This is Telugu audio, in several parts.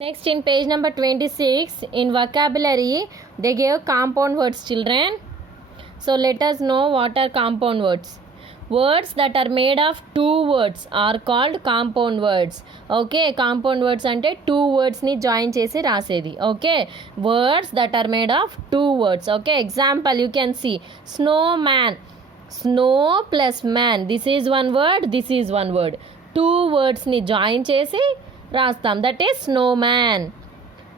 Next, in page number 26, in vocabulary, they gave compound words, children. So, let us know what are compound words. Words that are made of two words are called compound words. Okay, compound words ante two words ni join chesi rasedi. Okay, words that are made of two words. Okay, example you can see snowman. Snow plus man. This is one word, this is one word. Two words ni join chesi rastam. That is snowman.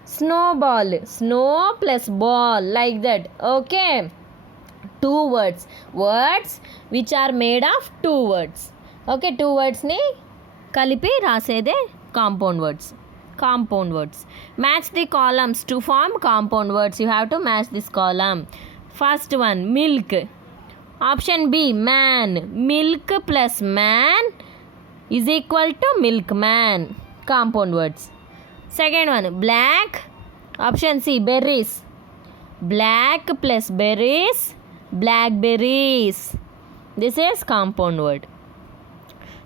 Snowball. Snow plus ball. Like that. Okay. Two words. Words which are made of two words. Okay. Two words ni kalipi rasede compound words. Compound words. Match the columns to form compound words. You have to match this column. First one, milk. Option B, man. Milk plus man is equal to milkman. Compound words. Second one, black. Option C, berries. Black plus berries, blackberries. This is compound word.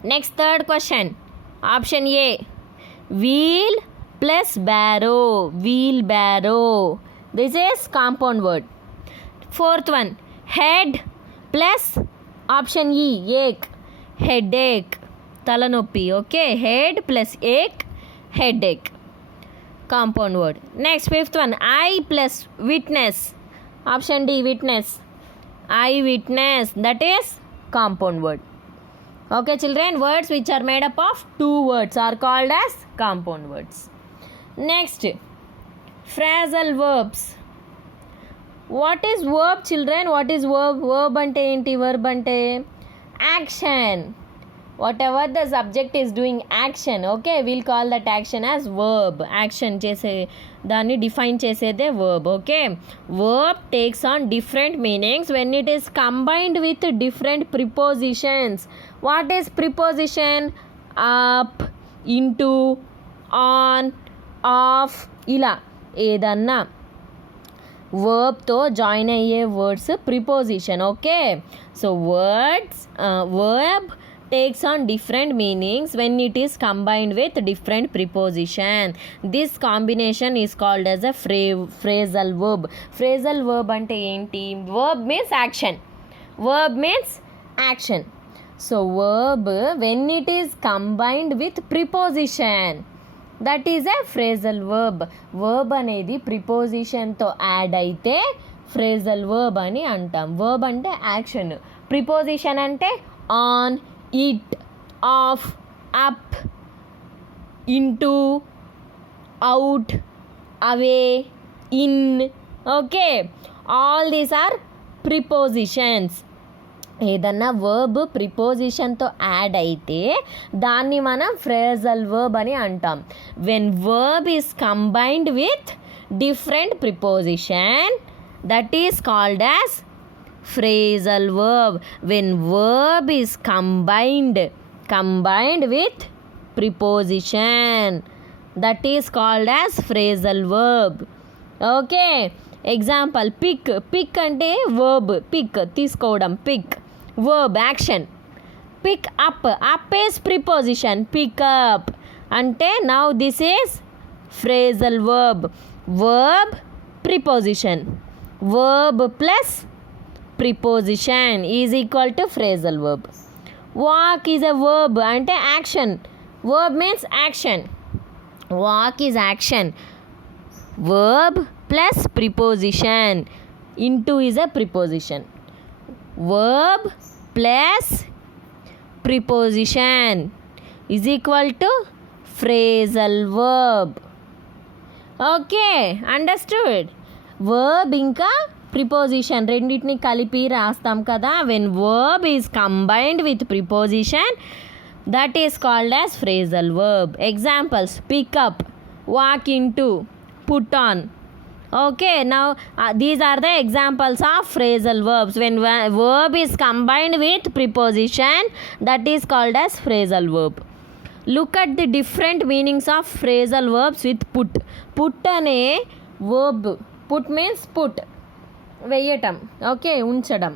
Next, third question. Option A, wheel plus barrow, wheelbarrow. This is compound word. Fourth one, head plus option E, ache, headache, talanoppi. Okay, head plus ache, headache. Compound word. Next, fifth one, eye plus witness. Option D, witness. Eyewitness. That is compound word. Okay, children, words which are made up of two words are called as compound words. Next, phrasal verbs. What is verb, children? What is verb? Verb ante enti? Verb ante action. Whatever the subject is doing action, okay, we'll call that action as verb. Action chese dani define chesede verb. Okay, verb takes on different meanings when it is combined with different prepositions. What is preposition? Up, into, on, off, ila edanna verb తో జాయిన్ అయ్యే words preposition. Okay, so words verb takes on different meanings when it is combined with different preposition. This combination is called as a phrasal verb. Phrasal verb ante enti? Verb means action. Verb means action. So verb when it is combined with preposition, that is a phrasal verb. Verb అనేది ప్రిపోజిషన్తో యాడ్ అయితే ఫ్రేజల్ వర్బ్ అని అంటాం. వర్బ్ అంటే యాక్షన్, ప్రిపోజిషన్ అంటే on, it, off, up, into, out, away, in. Okay, all these are prepositions. ఏదన్నా వర్బ్ ప్రిపోజిషన్తో యాడ్ అయితే దాన్ని మనం ఫ్రేజల్ వర్బ్ అని అంటాం. When verb is combined with different preposition, that is called as phrasal verb. When verb is combined with preposition, that is called as phrasal verb. Okay, example pick. Pick అంటే వర్బ్, పిక్ తీసుకోవడం, pick verb action. Pick up, up is preposition, pick up ante now this is phrasal verb. Verb preposition, verb plus preposition is equal to phrasal verb. Walk is a verb ante action. Verb means action. Walk is action. Verb plus preposition. Into is a preposition. Verb plus preposition is equal to phrasal verb. Okay, understood? Verb ఇంకా ప్రిపోజిషన్ రెండింటిని కలిపి రాస్తాం కదా. When verb is combined with preposition, that is called as phrasal verb. Examples: pick up, walk into, put on. Okay, now these are the examples of phrasal verbs. When verb is combined with preposition, that is called as phrasal verb. Look at the different meanings of phrasal verbs with put. Put ane verb. Put means put, వేయటం. ఓకే, ఉంచడం.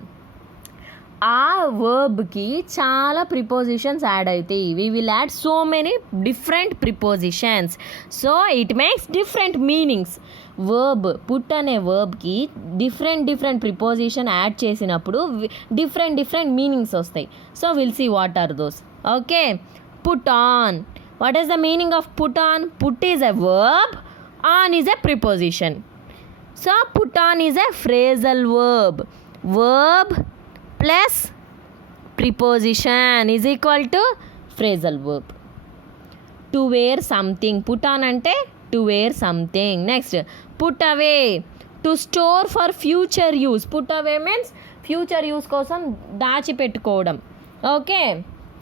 ఆ వర్బ్కి చాలా ప్రిపోజిషన్స్ యాడ్ అవుతాయి. We will add so many different prepositions. So it makes different meanings. Verb put అనే వర్బ్కి డిఫరెంట్ ప్రిపోజిషన్ యాడ్ చేసినప్పుడు డిఫరెంట్ మీనింగ్స్ వస్తాయి. So will see what are those. Okay, put on. What is the meaning of put on? Put is a verb, on is a preposition. So put on is a phrasal verb. Verb plus preposition is equal to phrasal verb. To wear something. Put on అంటే to wear something. Next, put away. To store for future use. Put away means future use కోసం దాచిపెట్టుకోవడం. Okay,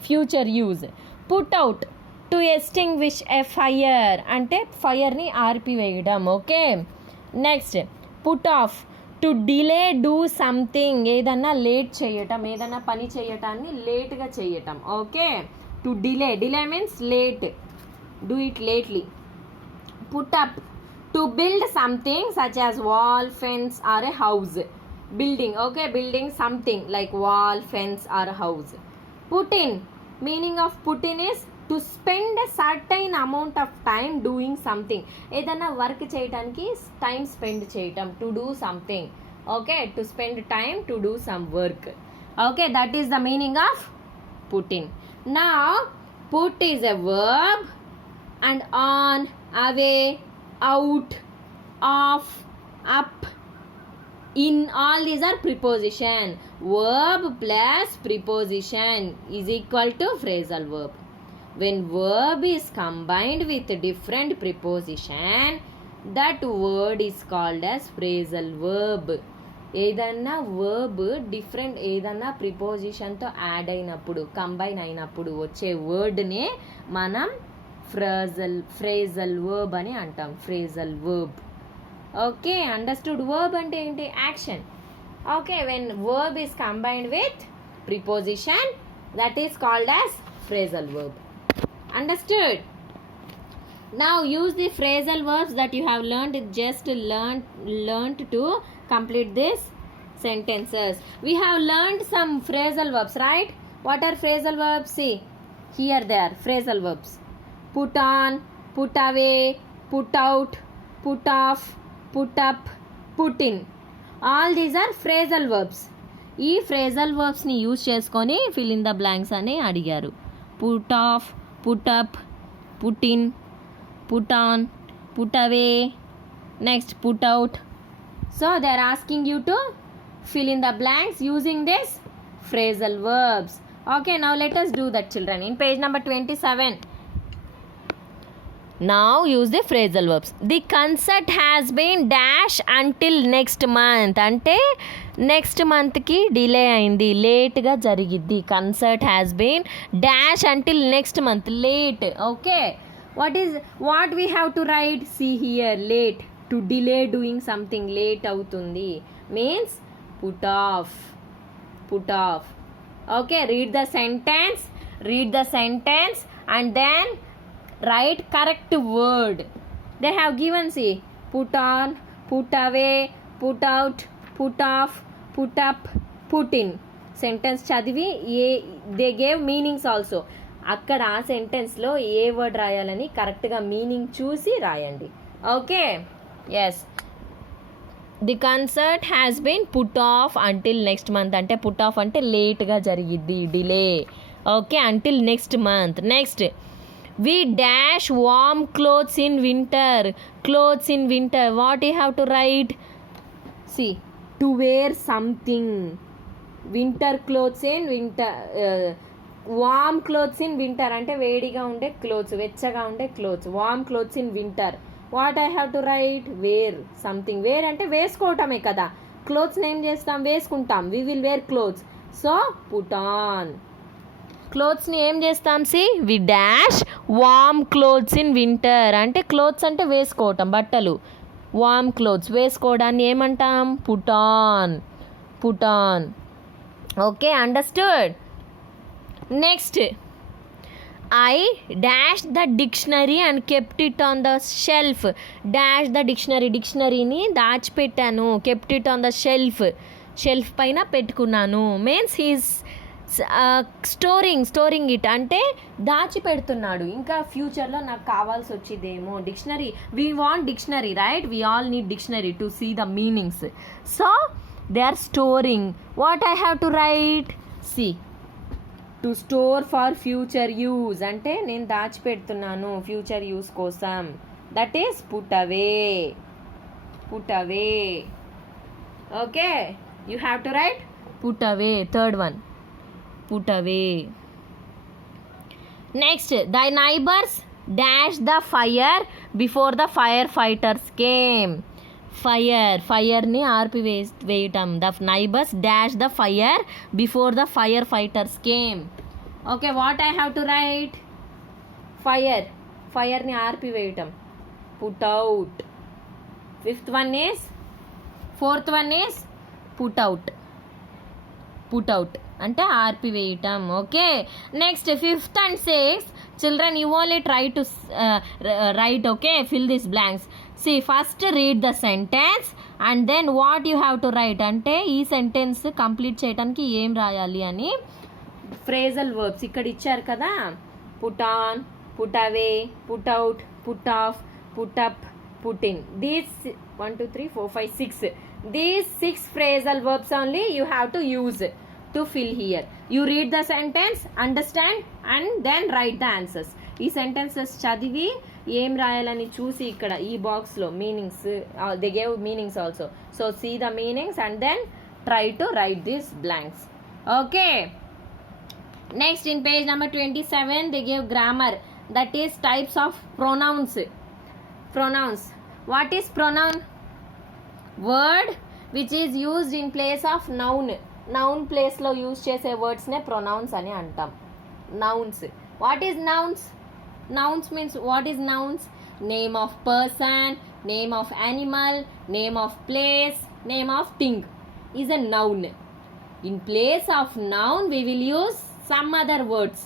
future use. Put out. To extinguish a fire అంటే ఫైర్ని ఆర్పివేయడం. Okay, next put off. To delay do something, ఏదన్నా లేట్ చేయటం, ఏదన్నా పని చేయటాన్ని లేట్గా చేయటం. Okay, to delay means late, do it lately. Put up. To build something such as wall, fence or a house. Building. Okay, building something like wall, fence or house. Put in. Meaning of put in is to spend a certain amount of time doing something. ఏదైనా వర్క్ చేయడానికి టైం స్పెండ్ చేయటం, to do something. Okay, to spend time to do some work. Okay, that is the meaning of put in. నా put is a verb and on, away, out, off, up, in, all these are preposition. Verb plus preposition is equal to phrasal verb. When verb is combined with different preposition, that word is called as phrasal verb. ఏదన్నా వర్బ్ డిఫరెంట్ ఏదన్నా ప్రిపోజిషన్తో యాడ్ అయినప్పుడు, కంబైన్ అయినప్పుడు వచ్చే వర్డ్నే మనం ఫ్రేజల్ వర్బ్ అని అంటాం. Phrasal verb. Okay, understood. Verb అంటే ఏంటి? Action. Okay, when verb is combined with preposition, that is called as phrasal verb. Understood? Now use the phrasal verbs that you have learned. Just learned to complete these sentences. We have learned some phrasal verbs, right? What are phrasal verbs? See, here they are phrasal verbs. Put on, put away, put out, put off, put up, put in. All these are phrasal verbs. ఈ phrasal verbsని యూజ్ చేసుకొని fill in the blanks అని అడిగారు. Put off, put up, put in, put on, put away, next put out. So they are asking you to fill in the blanks using this phrasal verbs. Okay, now let us do that, children. In page number 27. Now use the phrasal verbs. The concert has been dash until next month. అంటే నెక్స్ట్ మంత్కి డిలే అయింది, లేట్గా జరిగిద్ది. Concert has been dash until next month, late. Okay, what we have to write? See here, late. To delay doing something, late అవుతుంది means put off. Okay, read the sentence and then write correct word. They have given, see, put on, put away, put out, put off, put up, put in. Sentence చదివి దే గేవ్ మీనింగ్స్ ఆల్సో. అక్కడ ఆ సెంటెన్స్లో ఏ వర్డ్ రాయాలని కరెక్ట్గా మీనింగ్ చూసి రాయండి. Okay, yes. The concert has been put off until next month. అంటే పుట్ ఆఫ్ అంటే లేట్గా జరిగిద్ది, delay. Okay, until next month. Next, we dash warm clothes in winter. What you have to write? See, to wear something. Winter clothes in winter. Warm clothes in winter అంటే వేడిగా ఉండే క్లోత్స్, వెచ్చగా ఉండే clothes. Warm clothes in winter. What I have to write? Wear something. Wear అంటే వేసుకోవటమే కదా. క్లోత్స్ని ఏం చేస్తాం? వేసుకుంటాం. We will wear clothes. So put on. క్లోత్స్ని ఏం చేస్తాం? See, we dash warm clothes in winter. అంటే క్లోత్స్ అంటే వేసుకోవటం, బట్టలు. వార్మ్ క్లోత్స్ వేసుకోవడాన్ని ఏమంటాం? Put on. Okay, understood. Next, I dash the dictionary and kept it on the shelf. Dash the డిక్షనరీని దాచిపెట్టాను, kept it on the shelf. Shelf పైన పెట్టుకున్నాను మీన్స్ హీస్ స్టోరింగ్ ఇట్ అంటే దాచిపెడుతున్నాడు, ఇంకా ఫ్యూచర్లో నాకు కావాల్సి వచ్చిందేమో. Dictionary, we want dictionary right, we all need dictionary to see the meanings. So they are storing. What I have to write? C, to store for future use అంటే నేను దాచిపెడుతున్నాను ఫ్యూచర్ యూస్ కోసం. That is put away. Okay, you have to write put away. Third one, put away. Next, the neighbors dashed the fire before the firefighters came. Fire ni వేయటం. The neighbors dashed the fire before the firefighters came. Okay, what I have to write? Fire ni వేయటం. Put out. Fourth one is put out అంటే ఆర్పివేయటం. Okay, next 5th and 6th children you only try to write. Okay, fill this blanks. See, first read the sentence and then what you have to write అంటే ఈ సెంటెన్స్ కంప్లీట్ చేయడానికి ఏం రాయాలి అని. ఫ్రేజల్ వర్బ్స్ ఇక్కడ ఇచ్చారు కదా, put on, put away, put out, put off, put up, put in. These 1 2 3 4 5 6 these 6 phrasal verbs only you have to use to fill here. You read the sentence, understand and then write the answers. ఈ sentences చదివి ఏం రాయాలని చూసి ఇక్కడ ఈ బాక్స్లో meanings, they gave meanings also. So see the meanings and then try to write these blanks. Okay, next in page number 27 they gave grammar, that is types of pronouns. What is pronoun? Word which is used in place of noun. Noun ప్లేస్లో యూజ్ చేసే వర్డ్స్నే ప్రొనౌన్స్ అని అంటాం. Nouns. What is nouns? Nouns means what is nouns? Name of person, name of animal, name of place, name of thing is a noun. In place of noun we will use some other words.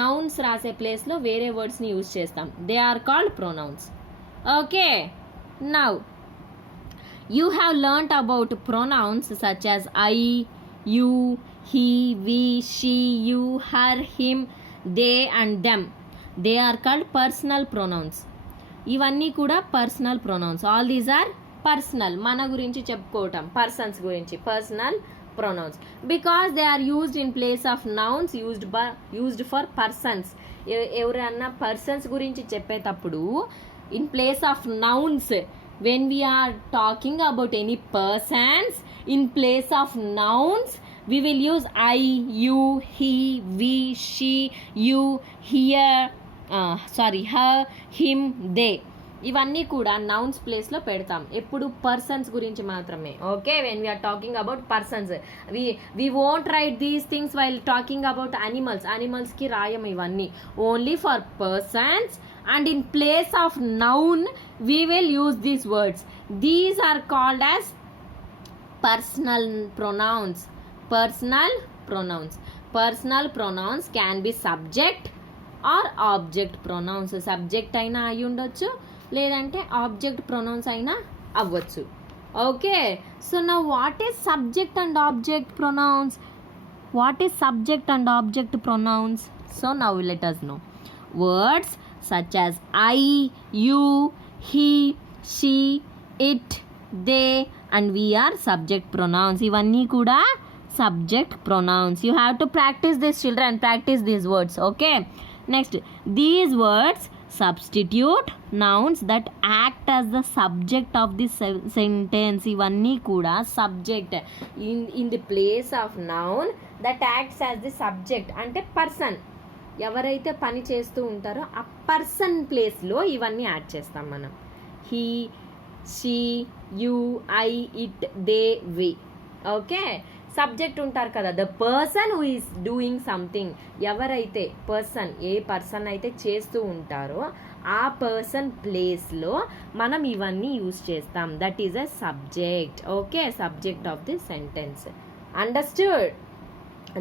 Nouns రాసే ప్లేస్లో వేరే వర్డ్స్ని యూజ్ చేస్తాం. They are called pronouns. Okay, now you have learnt about pronouns such as I, you, he, we, she, you, her, him, they and them. They are called personal pronouns. ఇవన్నీ కూడా personal pronouns. All these are personal, మన గురించి చెప్పుకోవటం, పర్సన్స్ గురించి personal pronouns. Because they are used in place of nouns used for persons. ఎవరన్నా పర్సన్స్ గురించి చెప్పేటప్పుడు in place of nouns, when we are talking about any persons, in place of nouns we will use I, you, he, we, she, you, here, her, him, they. ఇవన్నీ కూడా నౌన్స్ ప్లేస్లో పెడతాం, ఎప్పుడు పర్సన్స్ గురించి మాత్రమే. Okay, when we are talking about persons we won't write these things while talking about యానిమల్స్కి రాయం ఇవన్నీ. Only for persons and in place of noun we will use these words. These are called as personal pronouns. Personal pronouns can be subject or object pronouns. Subject అయినా అయి ఉండొచ్చు, లేదంటే ఆబ్జెక్ట్ ప్రొనౌన్స్ అయినా అవ్వచ్చు. Okay, so now what is subject and object pronouns? So now let us know. Words such as I, you, he, she, it, they and we are subject pronouns. ఇవన్నీ కూడా subject pronouns. You have to practice this, children. Practice these words. Okay, next, these words substitute nouns that act as the subject of this sentence. ఇవన్నీ కూడా subject in the place of noun that acts as the subject. అంటే పర్సన్, ఎవరైతే పని చేస్తూ ఉంటారో ఆ పర్సన్ ప్లేస్లో ఇవన్నీ యాడ్ చేస్తాం మనం. He, she, you, I, it, they, we. Okay, subject ఉంటారు కదా, the person who is doing something. ఎవరైతే ఏ పర్సన్ అయితే చేస్తూ ఉంటారో ఆ పర్సన్ ప్లేస్లో మనం ఇవన్నీ యూజ్ చేస్తాం. That is a subject. Okay, subject of the sentence. Understood?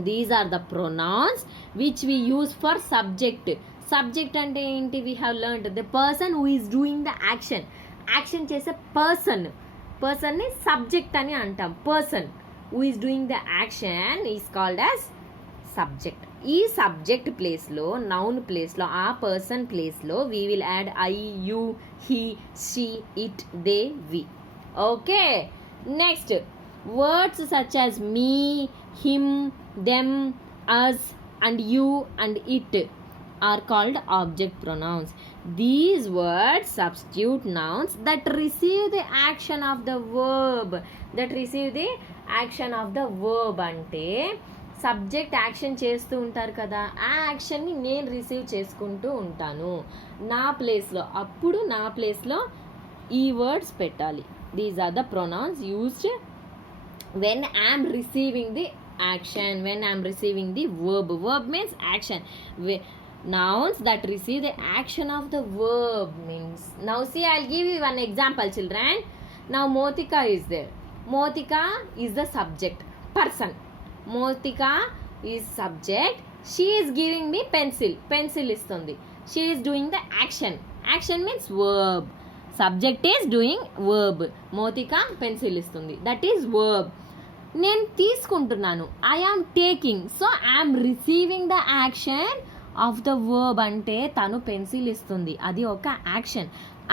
These are the pronouns which we use for subject. Subject అంటే ఏంటి? We have learned the person who is doing the action. Action చేసే పర్సన్ని సబ్జెక్ట్ అని అంటాం. Person who is doing the action is called as subject. ఈ సబ్జెక్ట్ ప్లేస్లో, నౌన్ ప్లేస్లో, ఆ పర్సన్ ప్లేస్లో we will add I, you, he, she, it, they, we. Okay, next words such as me, him, them, us and you and it are called object pronouns. These words substitute nouns that receive the action of the verb. అంటే సబ్జెక్ట్ యాక్షన్ చేస్తూ ఉంటారు కదా, ఆ యాక్షన్ని నేను రిసీవ్ చేసుకుంటూ ఉంటాను నా ప్లేస్లో. అప్పుడు నా ప్లేస్లో ఈ వర్డ్స్ పెట్టాలి. These are the pronouns used when I am receiving the action, when I am receiving the verb. Verb means action. Nouns that receive the action of the verb means. Now see, I'll give you one example, children. Now Motika is there. Motika is the subject, person. Motika is subject. She is giving me pencil istundi. She is doing the action means verb. Subject is doing verb. Motika pencil istundi, that is verb. నేను తీసుకుంటున్నాను, I am taking, so I'm receiving the action of the verb. అంటే తను పెన్సిల్ ఇస్తుంది, అది ఒక యాక్షన్.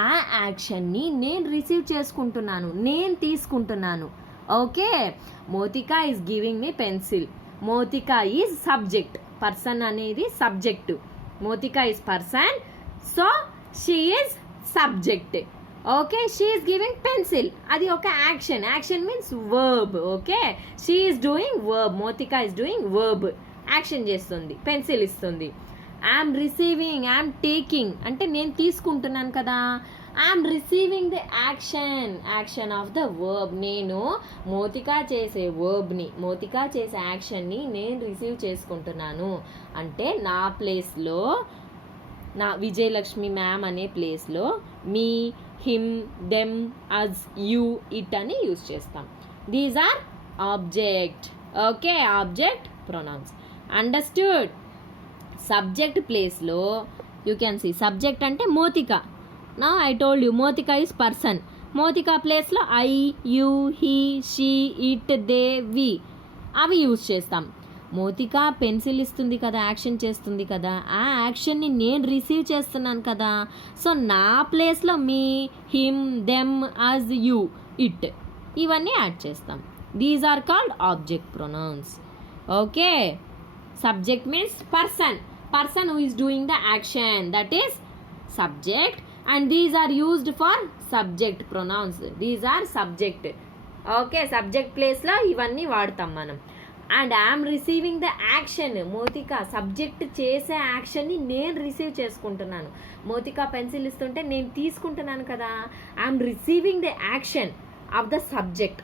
ఆ యాక్షన్ని నేను రిసీవ్ చేసుకుంటున్నాను, నేను తీసుకుంటున్నాను. Okay, Motika is giving me pencil. Motika is subject, person అనేది subject. Motika is person, so she is subject. Okay, she is giving pencil, అది ఒక action means verb. Okay, she is doing verb, Motika is doing verb, action చేస్తుంది, పెన్సిల్ ఇస్తుంది. ఐఎమ్ రిసీవింగ్, ఐఎమ్ టేకింగ్ అంటే నేను తీసుకుంటున్నాను కదా, I'm receiving the action of the verb. నేను మోతికా చేసే వర్బ్ని, మోతికా చేసే యాక్షన్ని నేను రిసీవ్ చేసుకుంటున్నాను. అంటే నా ప్లేస్లో, నా విజయలక్ష్మి మ్యామ్ అనే ప్లేస్లో me, him, them, us, you, it అని యూజ్ చేస్తాం. These are object. Okay, object pronouns. Understood? Subject ప్లేస్లో యూ క్యాన్ సీ సబ్జెక్ట్ అంటే మోతిక. నా I told you Motika is person. Motika ప్లేస్లో I, you, he, she, it, they, we అవి యూజ్ చేస్తాం. మోతిక పెన్సిల్ ఇస్తుంది కదా, యాక్షన్ చేస్తుంది కదా, ఆ యాక్షన్ని నేను రిసీవ్ చేస్తున్నాను కదా, సో నా ప్లేస్లో me, him, them, us, you, it ఇవన్నీ యాడ్ చేస్తాం. These are called object pronouns. Okay, subject means person who is doing the action, that is subject. And these are used for subject pronouns. These are subject. Okay, subject ప్లేస్లో ఇవన్నీ వాడతాం మనం. And I'm receiving the action. Motika subject చేసే యాక్షన్ని నేను రిసీవ్ చేసుకుంటున్నాను. మోతిక పెన్సిల్ ఇస్తుంటే నేను తీసుకుంటున్నాను కదా, I'm receiving the action of the subject.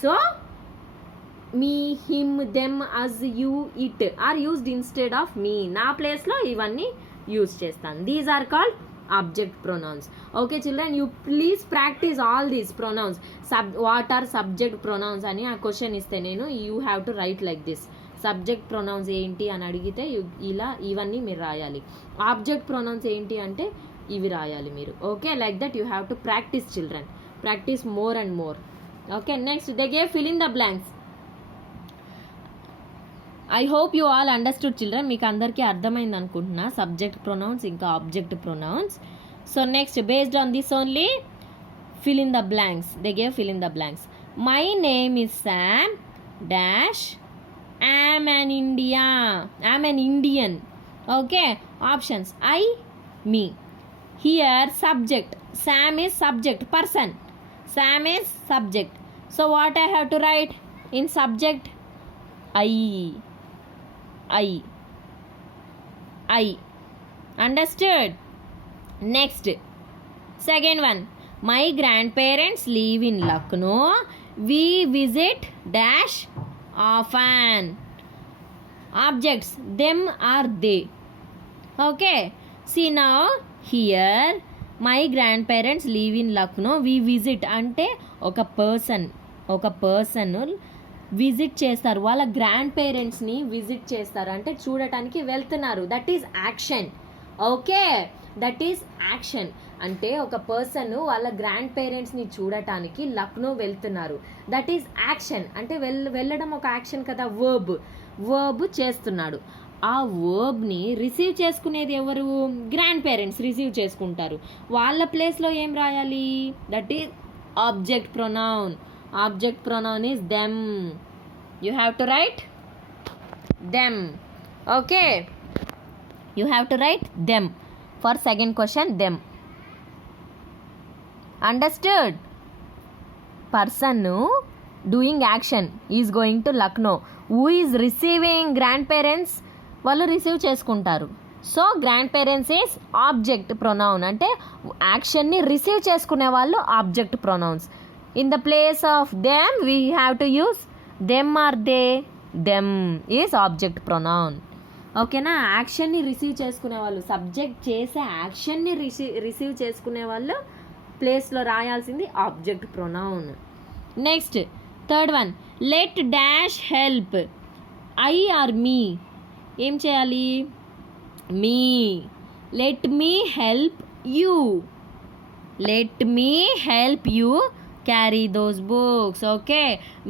So me, him, them, us, you, it are used instead of me. నా ప్లేస్లో ఇవన్నీ యూజ్ చేస్తాను. These are called object pronouns. Okay children, you please practice all these pronouns. What are subject pronouns అని ఆ క్వశ్చన్ ఇస్తే నేను you have to write like this. Subject pronouns ఏంటి అని అడిగితే ఇలా ఇవన్నీ మీరు రాయాలి. ఆబ్జెక్ట్ ప్రొనౌన్స్ ఏంటి అంటే ఇవి రాయాలి మీరు. Okay, like that you have to practice children. Practice more and more. Okay, next they gave fill in the blanks. I hope you all understood children. మీకు అందరికీ అర్థమైంది అనుకుంటున్నా సబ్జెక్ట్ ప్రొనౌన్స్ ఇంకా object pronouns. So next based on this only fill in the blanks. They gave fill in the blanks. My name is Sam dash am an Indian. Okay, options I, me. Here subject, Sam is subject, person. Sam is subject. So what I have to write in subject? I. Understood? Next, second one. My grandparents live in Lucknow. We visit dash often. Objects, them or they. Okay, see now here my grandparents live in Lucknow. We visit అంటే ఒక పర్సన్ విజిట్ చేస్తారు, వాళ్ళ గ్రాండ్ పేరెంట్స్ని విజిట్ చేస్తారు అంటే చూడటానికి వెళ్తున్నారు, that is action. Okay, that is action. అంటే ఒక పర్సన్ వాళ్ళ గ్రాండ్ పేరెంట్స్ని చూడటానికి లక్నో వెళ్తున్నారు. That is action. అంటే వెళ్ళడం ఒక యాక్షన్ కదా, వర్బ్ చేస్తున్నాడు. ఆ వర్బ్ని రిసీవ్ చేసుకునేది ఎవరు? గ్రాండ్ పేరెంట్స్ రిసీవ్ చేసుకుంటారు. వాళ్ళ ప్లేస్లో ఏం రాయాలి? That is object pronoun. Object pronoun is them. You have to write them. Okay, you have to write them for second question. Them. Understood? Person doing action is going to Lucknow. Who is receiving? Grand parents. వాళ్ళు రిసీవ్ చేసుకుంటారు. So grand parents is object pronoun. అంటే యాక్షన్ని రిసీవ్ చేసుకునే వాళ్ళు object pronouns. In the place of them we have to use them or they. Them is object pronoun. ఓకేనా? యాక్షన్ని రిసీవ్ చేసుకునే వాళ్ళు, సబ్జెక్ట్ చేసే యాక్షన్ని రిసీవ్ చేసుకునే వాళ్ళు ప్లేస్లో రాయాల్సింది object pronoun. Next third one, let dash help I or me. ఏం చేయాలి? Me. Let me help you. Let me help you carry those books. Okay,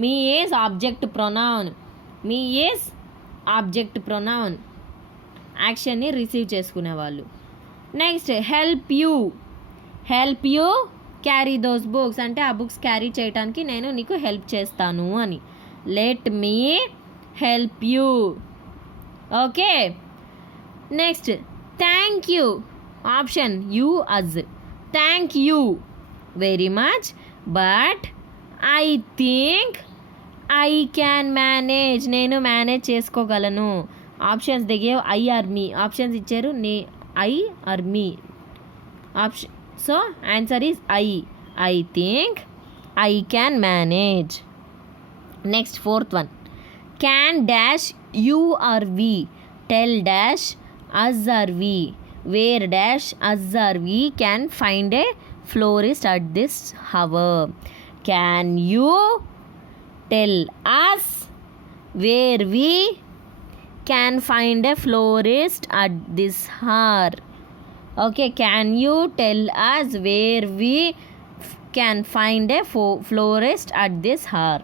me is object pronoun. Me is object pronoun, యాక్షన్ని రిసీవ్ చేసుకునే వాళ్ళు. Next help you. Help you carry those books. అంటే ఆ బుక్స్ క్యారీ చేయడానికి నేను నీకు హెల్ప్ చేస్తాను అని. Let me help you. Okay, next thank you. Option you us. Thank you very much, but I think I can manage. నేను మేనేజ్ చేసుకోగలను. ఆప్షన్స్ దిగే ఐ ఆర్ మీ. ఆప్షన్స్ ఇచ్చారు, I or me. Option, so answer is I think I can manage. Next fourth one, can dash you or we tell dash us or we where dash us or we can find a florist at this hour. Can you tell us where we can find a florist at this hour? Okay, can you tell us where we can find a florist at this hour?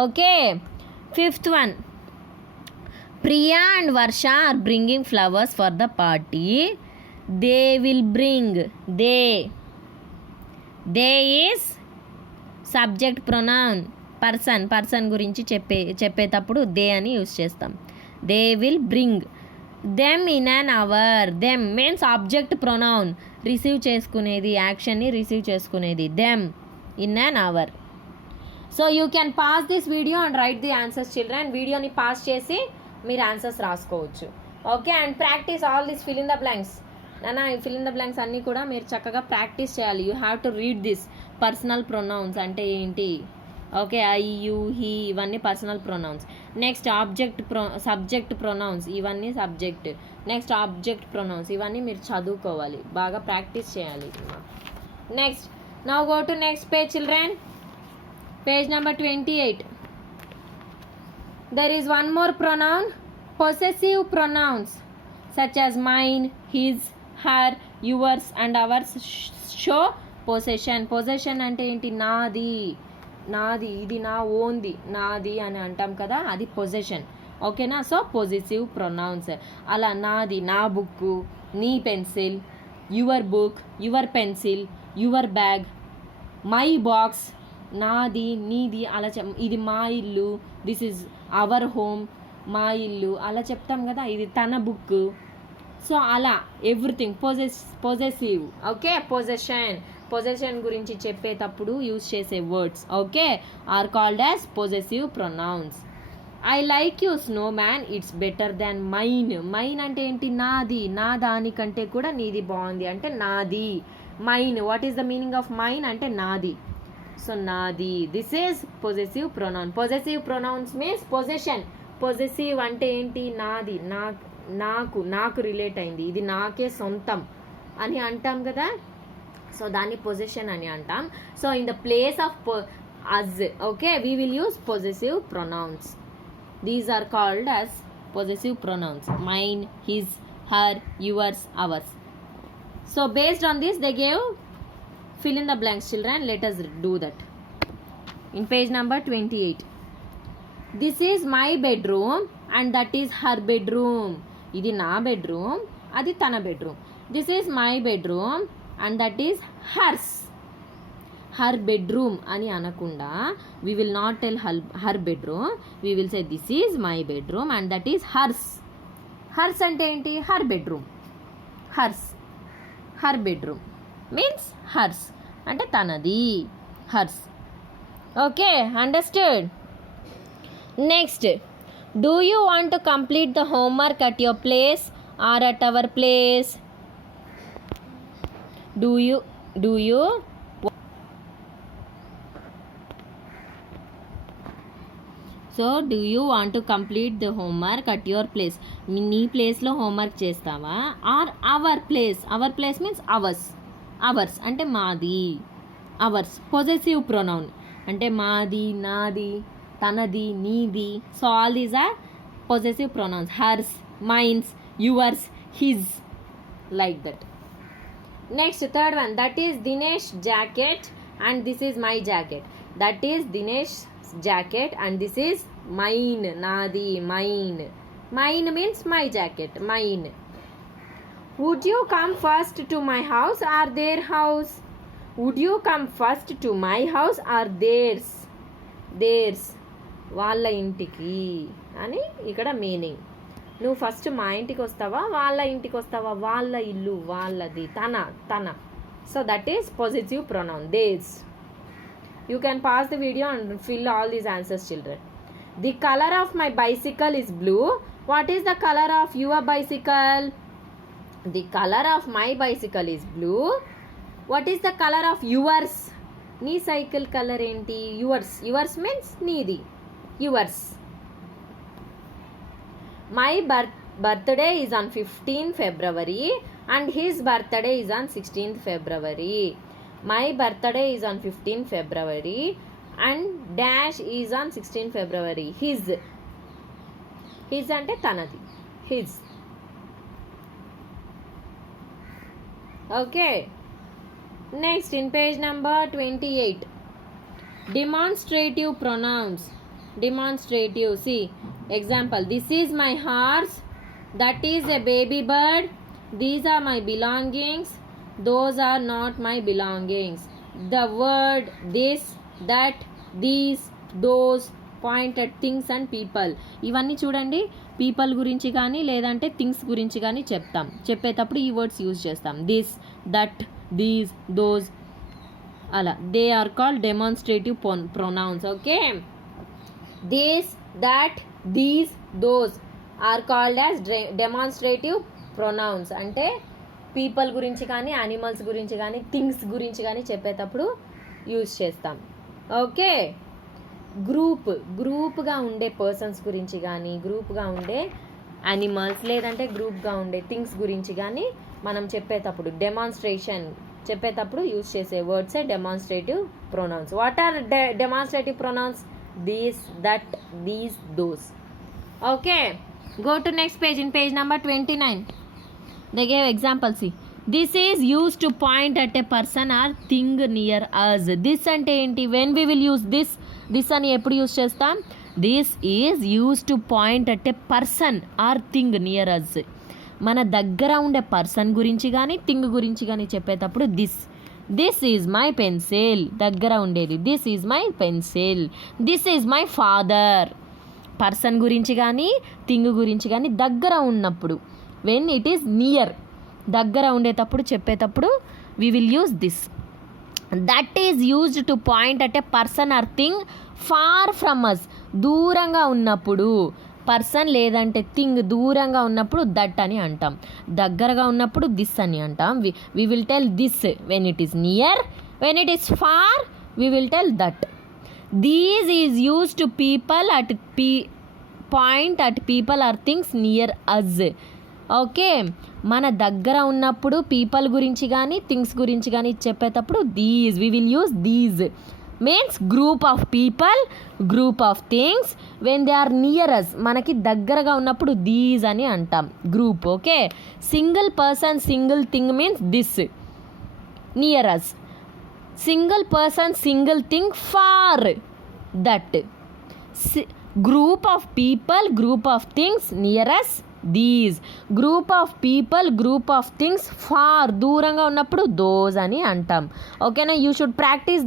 Okay, fifth one, Priya and Varsha are bringing flowers for the party. They will bring. They is subject pronoun. Person గురించి చెప్పేటప్పుడు దే అని యూస్ చేస్తాం. They will bring them in an hour. Them means object pronoun, receive చేసుకునేది, యాక్షన్ని రిసీవ్ చేసుకునేది. Them in an hour. So you can pause this video and write the answers children. వీడియోని పాస్ చేసి మీరు ఆన్సర్స్ రాసుకోవచ్చు. Okay, and practice all this fill in the blanks. నాన్న ఈ ఫిల్ ఇన్ ద బ్లాంక్స్ అన్నీ కూడా మీరు చక్కగా ప్రాక్టీస్ చేయాలి. You have to read this. Personal pronouns అంటే ఏంటి? ఓకే, ఐ యూ హీ ఇవన్నీ personal pronouns. Next subject pronouns, ఇవన్నీ సబ్జెక్ట్. నెక్స్ట్ ఆబ్జెక్ట్ ప్రొనౌన్స్, ఇవన్నీ మీరు చదువుకోవాలి, బాగా ప్రాక్టీస్ చేయాలి. Next now go to next page children. Page number 28. There is one more pronoun, possessive pronouns such as mine, his, her, yours and ours show possession. Possession అంటే ఏంటి? నాది, ఇది నా ఓన్ది, నాది అని అంటాం కదా, అది పొజెషన్. ఓకేనా? So possessive pronouns. అలా నాది, నా బుక్, నీ pencil, your book, your pencil, your bag, my box, నాది, నీది, అలా ఇది మా ఇల్లు, దిస్ ఈజ్ అవర్ హోమ్, మా ఇల్లు అలా చెప్తాం కదా, ఇది తన బుక్. సో అలా ఎవ్రీథింగ్ పొజెసివ్. ఓకే, పొజెషన్ గురించి చెప్పేటప్పుడు యూజ్ చేసే words okay are called as possessive pronouns. I like you snowman, it's better than mine. Mine అంటే ఏంటి? నాది, నా దానికంటే కూడా నీది బాగుంది అంటే నాది. Mine, what is the meaning of mine అంటే నాది. సో నాది, this is possessive pronoun. Possessive pronouns means possession. Possessive అంటే ఏంటి? నాది, నాకు రిలేట్ అయింది, ఇది నాకే సొంతం అని అంటాం కదా, సో దాన్ని పొజెషన్ అని అంటాం. So in the place of us okay we will use possessive pronouns. These are called as possessive pronouns. Mine, his, her, yours, ours. So based on this they gave fill in the blanks children. Let us do that. In page number 28. This is my bedroom and that is her bedroom. ఇది నా బెడ్రూమ్, అది తన bedroom. This is my bedroom and that is hers. Her bedroom అని అనకుండా we will not tell her bedroom. We will say this is my bedroom and that is hers. Hers అంటే ఏంటి? her bedroom. hers. her bedroom means hers అంటే తనది. hers. Okay, understood? Next, do you want to complete the homework at your place or at our place? Do you So do you want to complete the homework at your place? నీ ప్లేస్లో హోంవర్క్ చేస్తావా? Or our place. Our place means ours. Ours అంటే మాది. అవర్స్ పొజెసివ్ ప్రొనౌన్ అంటే మాది, నాది, తనది, నీది. So all these are possessive pronouns. Hers, mines, yours, his, like that. Next third one, that is Dinesh jacket and this is my jacket. That is Dinesh jacket and this is mine, nadi, mine. Mine means my jacket, mine. Would you come first to my house or their house? Would you come first to my house or theirs? Theirs వాళ్ళ ఇంటికి అని ఇక్కడ మీనింగ్. నువ్వు ఫస్ట్ మా ఇంటికి వస్తావా, వాళ్ళ ఇంటికి వస్తావా? వాళ్ళ ఇల్లు, వాళ్ళది, తన. So that is positive pronoun, theirs. You can pause the video and fill all these answers children. The color of my bicycle is blue. What is the color of your bicycle? The color of my bicycle is blue. What is the color of yours? Nee cycle color enti? Yours. Yours means needi. Yours. My birthday is on 15th February and his birthday is on 16th February. My birthday is on 15th February and dash is on 16th February. His అంటే తనది. his. Okay. Next in page number 28. Demonstrative pronouns. Demonstrative. See example. This is my horse. That is a baby bird. These are my belongings. Those are not my belongings. The word this, that, these, those point at things and people. ఇవన్నీ చూడండి, పీపుల్ గురించి కానీ లేదంటే థింగ్స్ గురించి కానీ చెప్పేటప్పుడు ఈ వర్డ్స్ యూజ్ చేస్తాం. దిస్, దట్, దీస్, దోస్, అలా. They are called demonstrative pronouns. Okay, this, that, these, those are called as demonstrative pronouns. అంటే పీపుల్ గురించి కానీ, యానిమల్స్ గురించి కానీ, థింగ్స్ గురించి కానీ చెప్పేటప్పుడు యూజ్ చేస్తాం. ఓకే, గ్రూప్గా ఉండే పర్సన్స్ గురించి కానీ, గ్రూప్గా ఉండే యానిమల్స్ లేదంటే గ్రూప్గా ఉండే థింగ్స్ గురించి కానీ మనం చెప్పేటప్పుడు డెమాన్స్ట్రేషన్ చెప్పేటప్పుడు యూజ్ చేసే వర్డ్సే demonstrative pronouns. What are demonstrative pronouns? These, that, these, those. Okay, go to next page. In page number 29. They gave example. See, this is used to point at a person or thing near us. This ante enti? When we will use this ani eppudu use chestam? This is used to point at a person or thing near us. మన దగ్గర ఉండే పర్సన్ గురించి కానీ థింగ్ గురించి కానీ చెప్పేటప్పుడు దిస్ ఈజ్ మై పెన్సిల్. దగ్గర ఉండేది this is my pencil. This is my father. Person గురించి కానీ థింగ్ గురించి కానీ దగ్గర ఉన్నప్పుడు, వెన్ ఇట్ ఈస్ నియర్, దగ్గర ఉండేటప్పుడు చెప్పేటప్పుడు we will use this. That is used to point at a person or thing far from us. దూరంగా ఉన్నప్పుడు పర్సన్ లేదంటే థింగ్ దూరంగా ఉన్నప్పుడు దట్ అని అంటాం. దగ్గరగా ఉన్నప్పుడు దిస్ అని అంటాం. We will tell this when it is near. When it is far we will tell that. These is use to people at point at people or things near us. Okay, మన దగ్గర ఉన్నప్పుడు పీపుల్ గురించి కానీ థింగ్స్ గురించి కానీ చెప్పేటప్పుడు these we will use these. Means group of people, group of things. When they are near us, మనకి దగ్గరగా ఉన్నప్పుడు దీస్ అని అంటాం group. Okay, single person single thing means this, near us. Single person single thing, far, that. Group of people, group of things, near us, these. Group of people, group of things, far, దూరంగా ఉన్నప్పుడు దోస్ అని అంటాం. ఓకేనా, యూ షుడ్ ప్రాక్టీస్